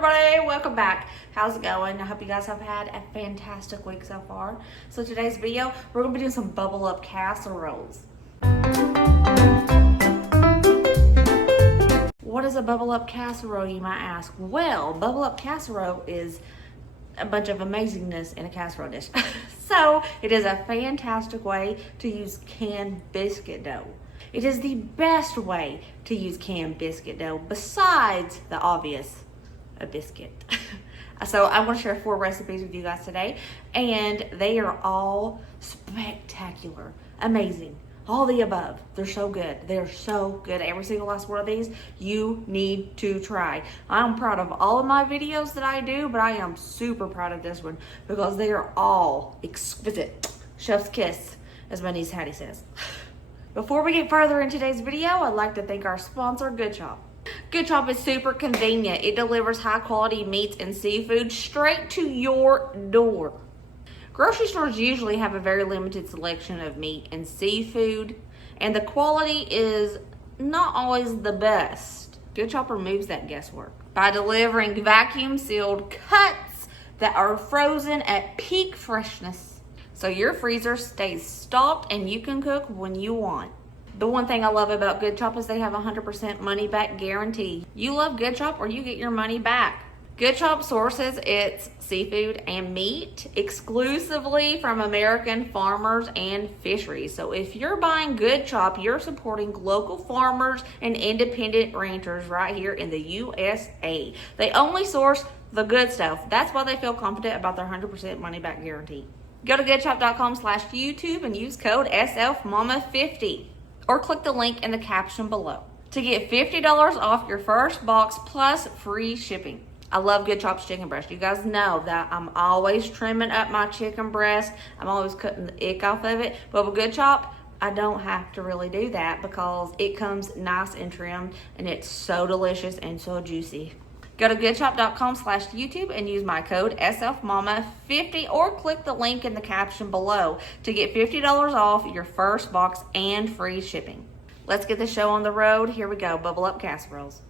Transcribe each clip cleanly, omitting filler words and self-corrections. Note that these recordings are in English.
everybody, welcome back. How's it going? I hope you guys have had a fantastic week so far. So today's video, we're gonna be doing some bubble up casseroles. What is a bubble up casserole, you might ask? Well, bubble up casserole is a bunch of amazingness in a casserole dish. So it is a fantastic way to use canned biscuit dough. It is the best way to use canned biscuit dough besides the obvious, a biscuit. So I want to share 4 recipes with you guys today, and they are all spectacular, amazing, all the above. They're so good. They're so good. Every single last one of these you need to try. I'm proud of all of my videos that I do, but I am super proud of this one because they are all exquisite. Chef's kiss, as my niece Hattie says. Before we get further in today's video, I'd like to thank our sponsor, Good Chop. Good Chop is super convenient. It delivers high quality meats and seafood straight to your door. Grocery stores usually have a very limited selection of meat and seafood, and the quality is not always the best. Good Chop removes that guesswork by delivering vacuum sealed cuts that are frozen at peak freshness. So your freezer stays stocked and you can cook when you want. The one thing I love about Good Chop is they have a 100% money back guarantee. You love Good Chop or you get your money back. Good Chop sources its seafood and meat exclusively from American farmers and fisheries. So if you're buying Good Chop, you're supporting local farmers and independent ranchers right here in the USA. They only source the good stuff. That's why they feel confident about their 100% money back guarantee. Go to goodchop.com/YouTube and use code SFMama50 or click the link in the caption below to get $50 off your first box plus free shipping. I love Good Chop's chicken breast. You guys know that I'm always trimming up my chicken breast. I'm always cutting the ick off of it. But with Good Chop, I don't have to really do that because it comes nice and trimmed and it's so delicious and so juicy. Go to goodchop.com/YouTube and use my code SFMama50 or click the link in the caption below to get $50 off your first box and free shipping. Let's get the show on the road. Here we go, bubble up casseroles.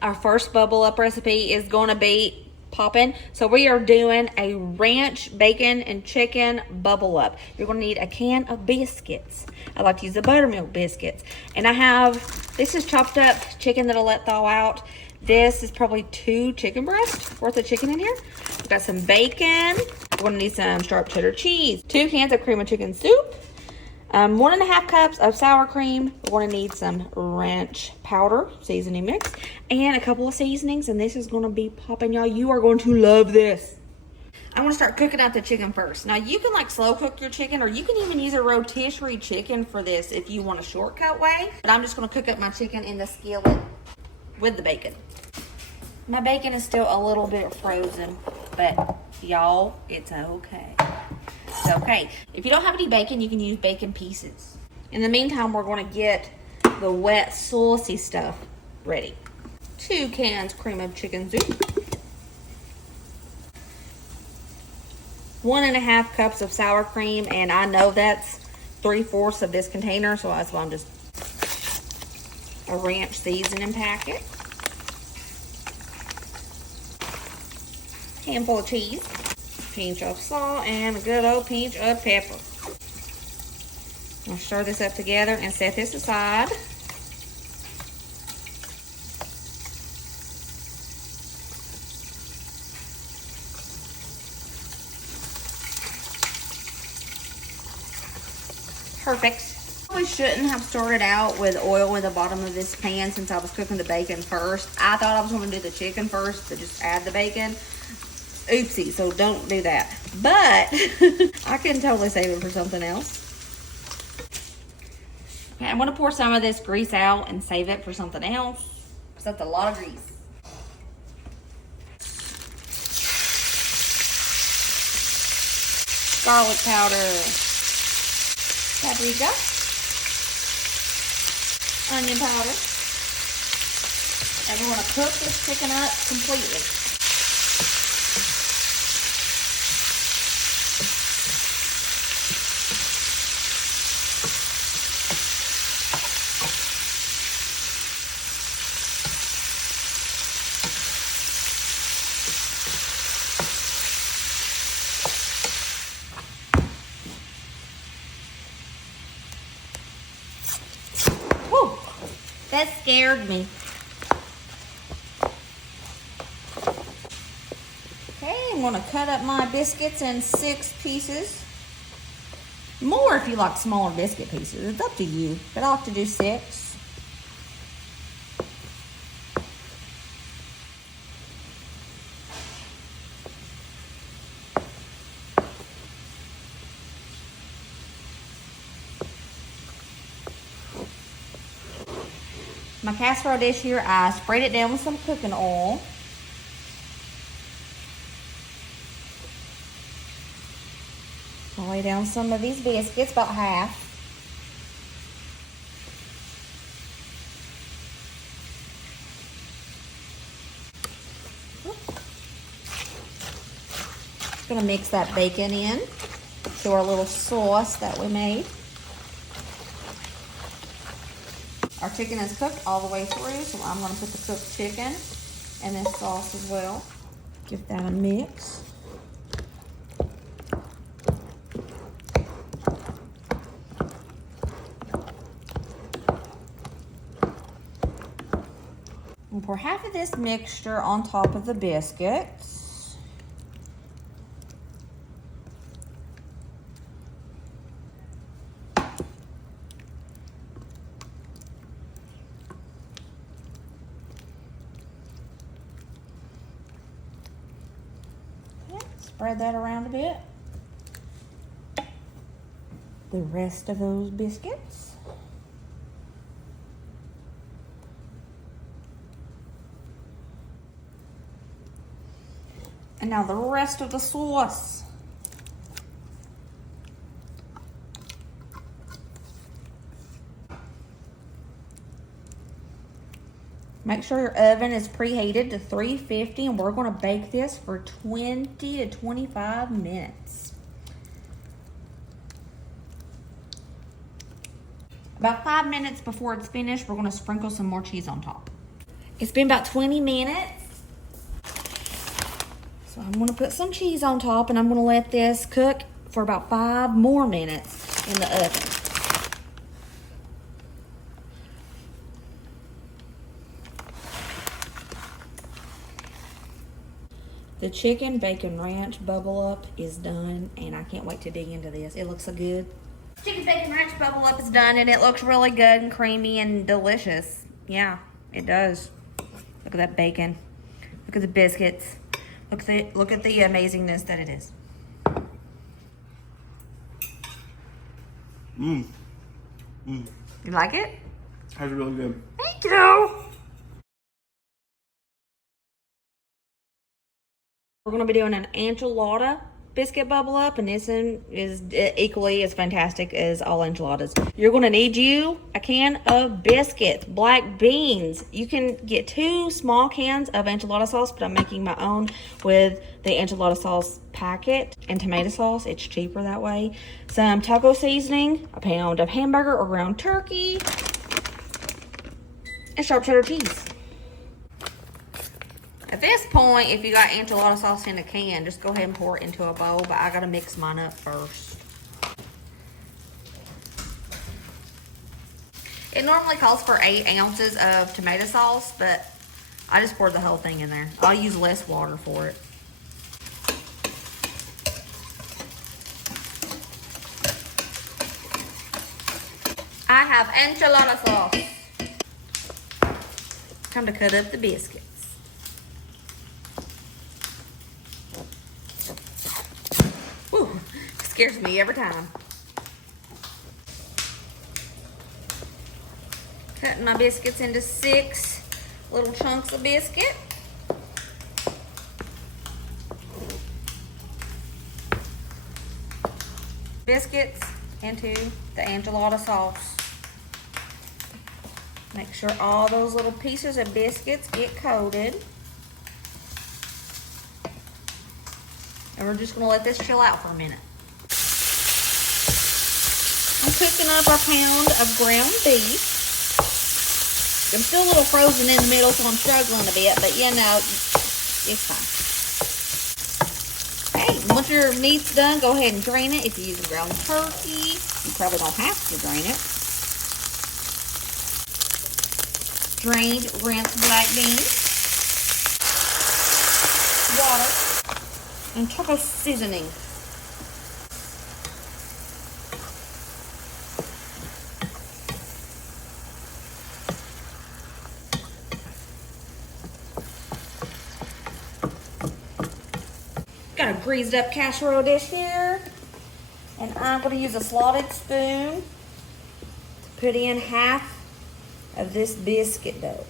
Our first bubble up recipe is going to be popping. So we are doing a ranch bacon and chicken bubble up. You're going to need a can of biscuits. I like to use the buttermilk biscuits. And I have, this is chopped up chicken that I'll let thaw out. This is probably 2 chicken breasts worth of chicken in here. We've got some bacon. We're going to need some sharp cheddar cheese. 2 cans of cream of chicken soup. 1.5 cups of sour cream. We're going to need some ranch powder, seasoning mix, and a couple of seasonings. And this is going to be popping, y'all. You are going to love this. I'm going to start cooking out the chicken first. Now, you can like slow cook your chicken, or you can even use a rotisserie chicken for this if you want a shortcut way. But I'm just going to cook up my chicken in the skillet with the bacon. My bacon is still a little bit frozen, but y'all, it's okay. It's okay. If you don't have any bacon, you can use bacon pieces. In the meantime, we're going to get the wet, saucy stuff ready. 2 cans cream of chicken soup. 1.5 cups of sour cream, and I know that's 3/4 of this container, so that's why I'm just a ranch seasoning packet. Handful of cheese. Pinch of salt and a good old pinch of pepper. I'll stir this up together and set this aside. Perfect. I shouldn't have started out with oil in the bottom of this pan since I was cooking the bacon first. I thought I was going to do the chicken first, but just add the bacon. Oopsie, so don't do that. But I can totally save it for something else. Okay, I'm gonna pour some of this grease out and save it for something else, because that's a lot of grease. Garlic powder, paprika, onion powder, and we're gonna cook this chicken up completely. That scared me. Okay, I'm gonna cut up my biscuits in 6 pieces. More if you like smaller biscuit pieces. It's up to you, but I like to do 6. My casserole dish here, I sprayed it down with some cooking oil. I'll lay down some of these biscuits, about half. Gonna mix that bacon in to our little sauce that we made. Our chicken is cooked all the way through, so I'm gonna put the cooked chicken in this sauce as well. Give that a mix. We'll pour half of this mixture on top of the biscuits. Spread that around a bit. The rest of those biscuits. And now the rest of the sauce. Make sure your oven is preheated to 350, and we're going to bake this for 20 to 25 minutes. About 5 minutes before it's finished, we're going to sprinkle some more cheese on top. It's been about 20 minutes. So I'm going to put some cheese on top, and I'm going to let this cook for about 5 more minutes in the oven. The chicken bacon ranch bubble up is done, and I can't wait to dig into this. It looks so good. Chicken bacon ranch bubble up is done, and it looks really good and creamy and delicious. Yeah, it does. Look at that bacon. Look at the biscuits. Look at the amazingness that it is. You like it? That's really good. Thank you. We're going to be doing an enchilada biscuit bubble up, and this one is equally as fantastic as all enchiladas. You're going to need a can of biscuits, black beans. You can get 2 small cans of enchilada sauce, but I'm making my own with the enchilada sauce packet and tomato sauce. It's cheaper that way. Some taco seasoning, a pound of hamburger or ground turkey, and sharp cheddar cheese. At this point, if you got enchilada sauce in a can, just go ahead and pour it into a bowl, but I gotta mix mine up first. It normally calls for 8 ounces of tomato sauce, but I just poured the whole thing in there. I'll use less water for it. I have enchilada sauce. Time to cut up the biscuits. Whew, scares me every time. Cutting my biscuits into 6 little chunks of biscuit. Biscuits into the enchilada sauce. Make sure all those little pieces of biscuits get coated. And we're just gonna let this chill out for a minute. I'm cooking up a pound of ground beef. I'm still a little frozen in the middle, so I'm struggling a bit, but you know, it's fine. Okay, once your meat's done, go ahead and drain it. If you're using ground turkey, you probably don't have to drain it. drained, rinsed black beans, water, and taco seasoning. Got a greased up casserole dish here, and I'm going to use a slotted spoon to put in half of this biscuit dough.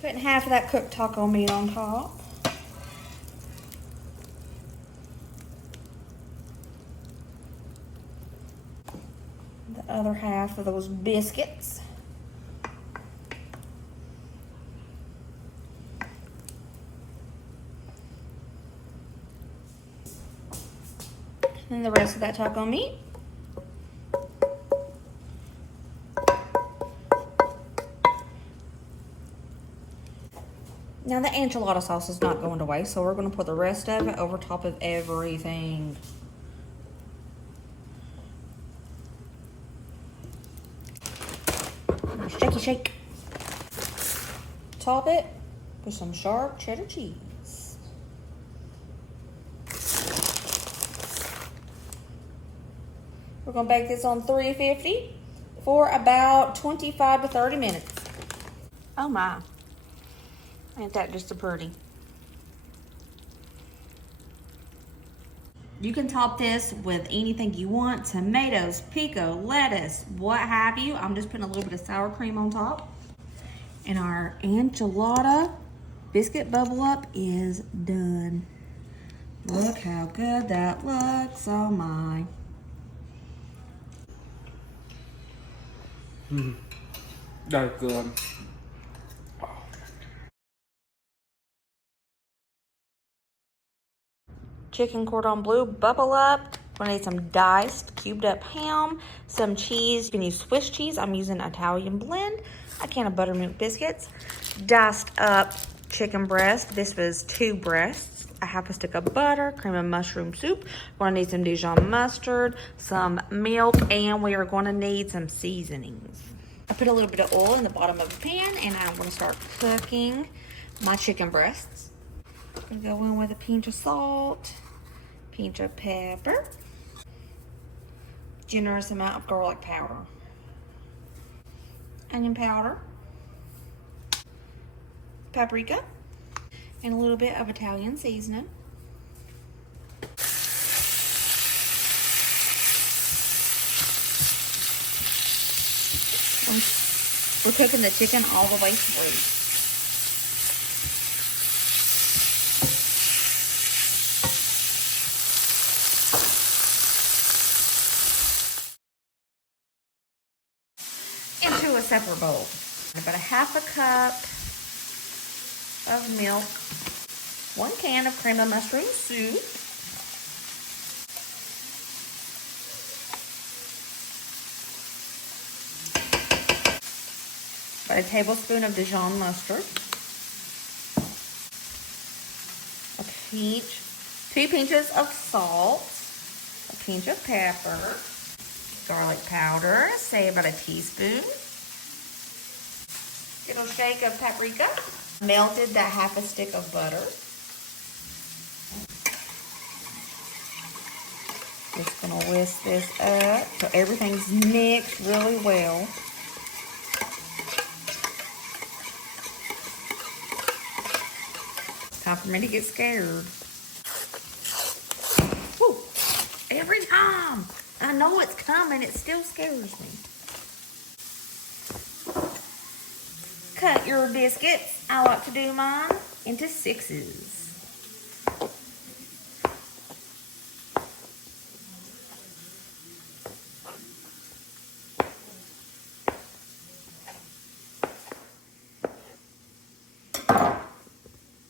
Putting half of that cooked taco meat on top. The other half of those biscuits. And the rest of that taco meat. Now the enchilada sauce is not going to waste, so we're going to put the rest of it over top of everything. Shaky shake. Top it with some sharp cheddar cheese. We're going to bake this on 350 for about 25 to 30 minutes. Oh my. Ain't that just a pretty? You can top this with anything you want. Tomatoes, pico, lettuce, what have you. I'm just putting a little bit of sour cream on top. And our enchilada biscuit bubble up is done. Look how good that looks. Oh my. That's good. Chicken cordon bleu bubble up. We're gonna need some diced cubed up ham, some cheese. You can use Swiss cheese. I'm using Italian blend, a can of buttermilk biscuits, diced up chicken breast. This was 2 breasts, a half a stick of butter, cream of mushroom soup. We're gonna need some Dijon mustard, some milk, and we are gonna need some seasonings. I put a little bit of oil in the bottom of the pan, and I'm gonna start cooking my chicken breasts. I'm gonna go in with a pinch of salt, pinch of pepper, generous amount of garlic powder, onion powder, paprika, and a little bit of Italian seasoning. We're cooking the chicken all the way through. Into a separate bowl. About a half a cup of milk, 1 can of cream of mushroom soup, about a tablespoon of Dijon mustard, a pinch, 2 pinches of salt, a pinch of pepper, garlic powder, say about a teaspoon, little shake of paprika, melted that half a stick of butter. Just gonna whisk this up so everything's mixed really well. Time for me to get scared. Woo. Every time I know it's coming, it still scares me. Cut your biscuits. I like to do mine into 6s.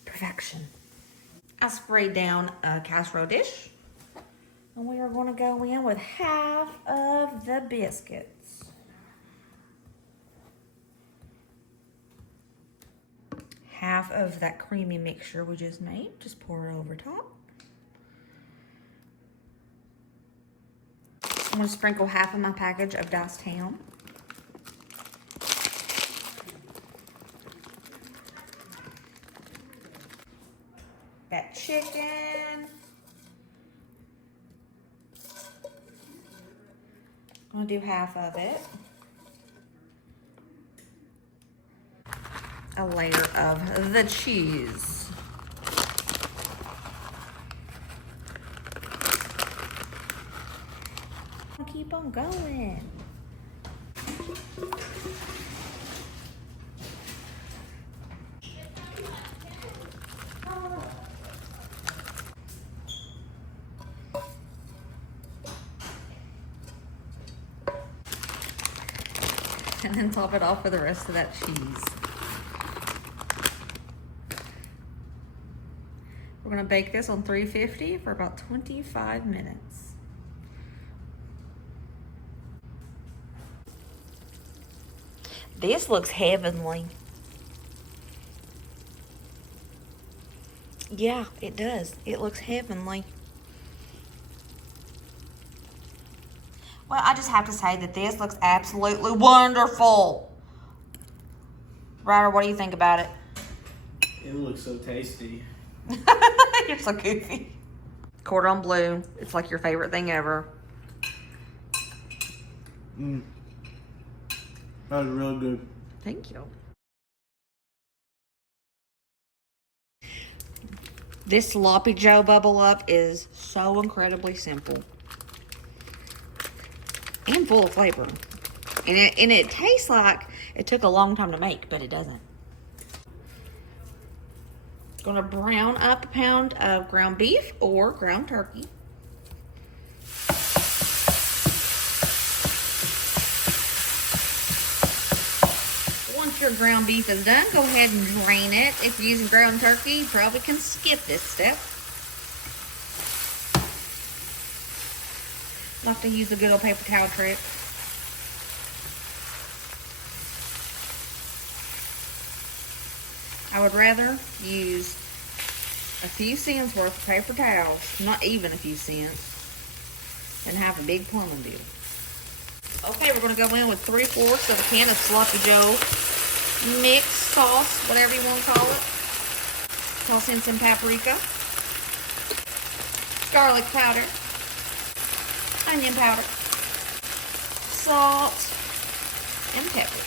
Perfection. I sprayed down a casserole dish, and we are going to go in with half of the biscuits. Half of that creamy mixture we just made. Just pour it over top. I'm gonna sprinkle half of my package of diced ham. That chicken. I'm gonna do half of it. A layer of the cheese. I'll keep on going. And then top it off with the rest of that cheese. We're gonna bake this on 350 for about 25 minutes. This looks heavenly. Yeah, it does. It looks heavenly. Well, I just have to say that this looks absolutely wonderful. Ryder, what do you think about it? It looks so tasty. You're so goofy. Cordon bleu. It's like your favorite thing ever. That was real good. Thank you. This sloppy Joe bubble up is so incredibly simple. And full of flavor. And it tastes like it took a long time to make, but it doesn't. Gonna brown up a pound of ground beef or ground turkey. Once your ground beef is done, go ahead and drain it. If you're using ground turkey, you probably can skip this step. Like to use the good old paper towel trick. I would rather use a few cents worth of paper towels, not even a few cents, than have a big plumbing bill. Okay, we're gonna go in with 3/4 of a can of Sloppy Joe mixed sauce, whatever you want to call it. Toss in some paprika, garlic powder, onion powder, salt, and pepper.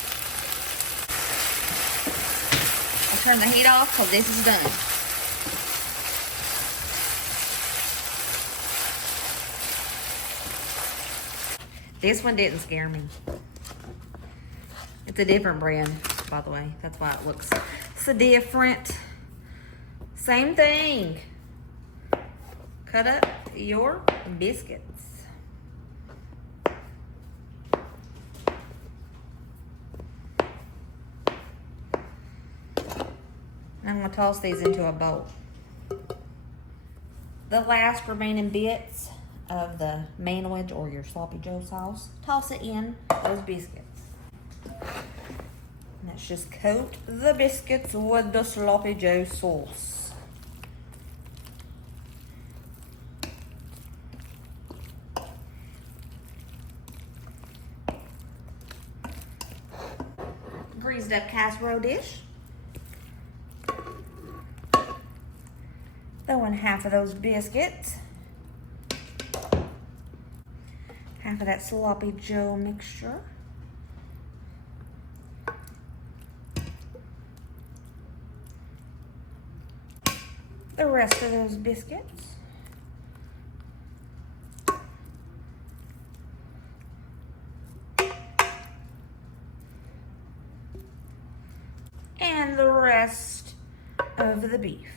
I'll turn the heat off because this is done. This one didn't scare me. It's a different brand, by the way. That's why it looks so different. Same thing. Cut up your biscuits. And I'm gonna toss these into a bowl. The last remaining bits of the manwich or your Sloppy Joe sauce, toss it in those biscuits. And let's just coat the biscuits with the Sloppy Joe sauce. Greased up casserole dish. Throw in half of those biscuits. Half of that Sloppy Joe mixture. The rest of those biscuits. And the rest of the beef.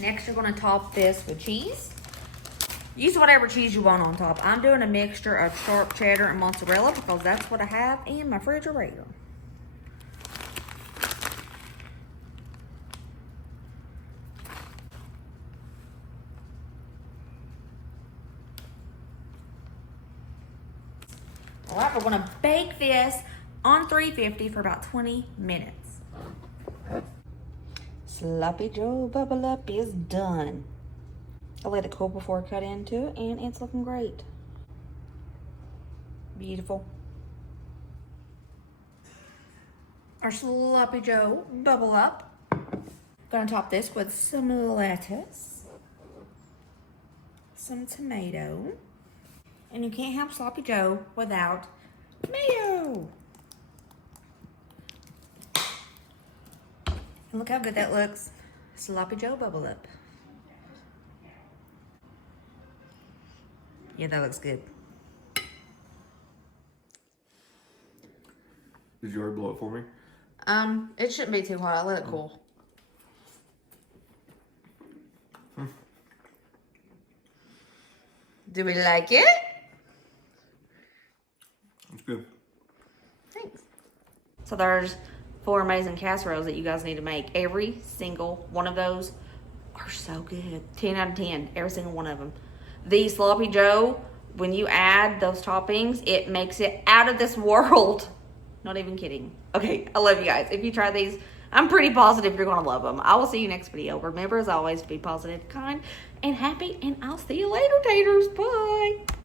Next, you're gonna top this with cheese. Use whatever cheese you want on top. I'm doing a mixture of sharp cheddar and mozzarella because that's what I have in my refrigerator. All right, we're gonna bake this on 350 for about 20 minutes. Sloppy Joe bubble up is done. I let it cool before I cut into it, and it's looking great. Beautiful. Our sloppy joe bubble up. Gonna top this with some lettuce, some tomato, and you can't have sloppy joe without mayo. And look how good that looks. Sloppy joe bubble up. Yeah, that looks good. Did you already blow it for me? It shouldn't be too hot. I'll let it cool. Do we like it? It's good. Thanks. So there's 4 amazing casseroles that you guys need to make. Every single one of those are so good. 10 out of 10, every single one of them. The sloppy joe, when you add those toppings, it makes it out of this world. Not even kidding. Okay, I love you guys. If you try these, I'm pretty positive you're gonna love them. I will see you next video. Remember, as always, to be positive, kind, and happy, and I'll see you later, taters. Bye.